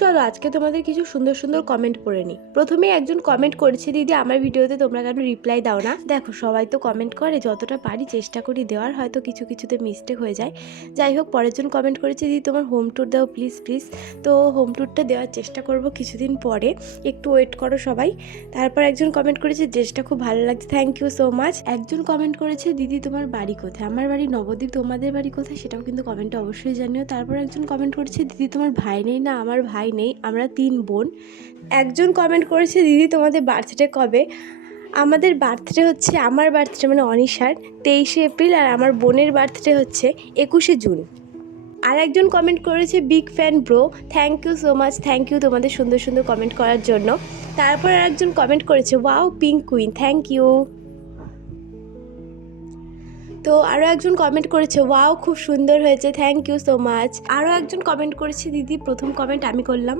চলো আজকে তোমাদের কিছু সুন্দর সুন্দর কমেন্ট পড়ে নিই। প্রথমেই একজন কমেন্ট করেছে, দিদি আমার ভিডিওতে তোমরা কেন রিপ্লাই দাও না? দেখো সবাই তো কমেন্ট করে, যতটা পারি চেষ্টা করি দেওয়ার, হয়তো কিছু কিছুতে মিস্টেক হয়ে যায়। যাই হোক, পরের জন কমেন্ট করেছে, দিদি তোমার হোম ট্যুর দাও প্লিজ প্লিজ। তো হোম ট্যুরটা দেওয়ার চেষ্টা করব কিছুদিন পরে, একটু ওয়েট করো সবাই। তারপর একজন কমেন্ট করেছে, ড্রেসটা খুব ভালো লাগছে, থ্যাংক ইউ সো মাচ। একজন কমেন্ট করেছে, দিদি তোমার বাড়ি কোথায়? আমার বাড়ি নবদ্বীপ, তোমাদের বাড়ি কোথায় সেটাও কিন্তু কমেন্টে অবশ্যই জানিও। তারপর একজন কমেন্ট করেছে, দিদি তোমার ভাই নেই? না, আমার ভাই নেই, আমরা 3 বোন। একজন কমেন্ট করেছে, দিদি তোমাদের বার্থডে কবে? আমাদের বার্থডে হচ্ছে, আমার বার্থডে মানে অনিশার 23শে এপ্রিল, আর আমার বোনের বার্থডে হচ্ছে 21শে জুন। আর একজন কমেন্ট করেছে, big fan bro, thank you so much, thank you তোমাদের সুন্দর সুন্দর কমেন্ট করার জন্য। তারপর আর একজন কমেন্ট করেছে, wow pink queen, thank you. তো আরও একজন কমেন্ট করেছে, ওয়াও খুব সুন্দর হয়েছে, থ্যাংক ইউ সো মাচ। আরও একজন কমেন্ট করেছে, দিদি প্রথম কমেন্ট আমি করলাম।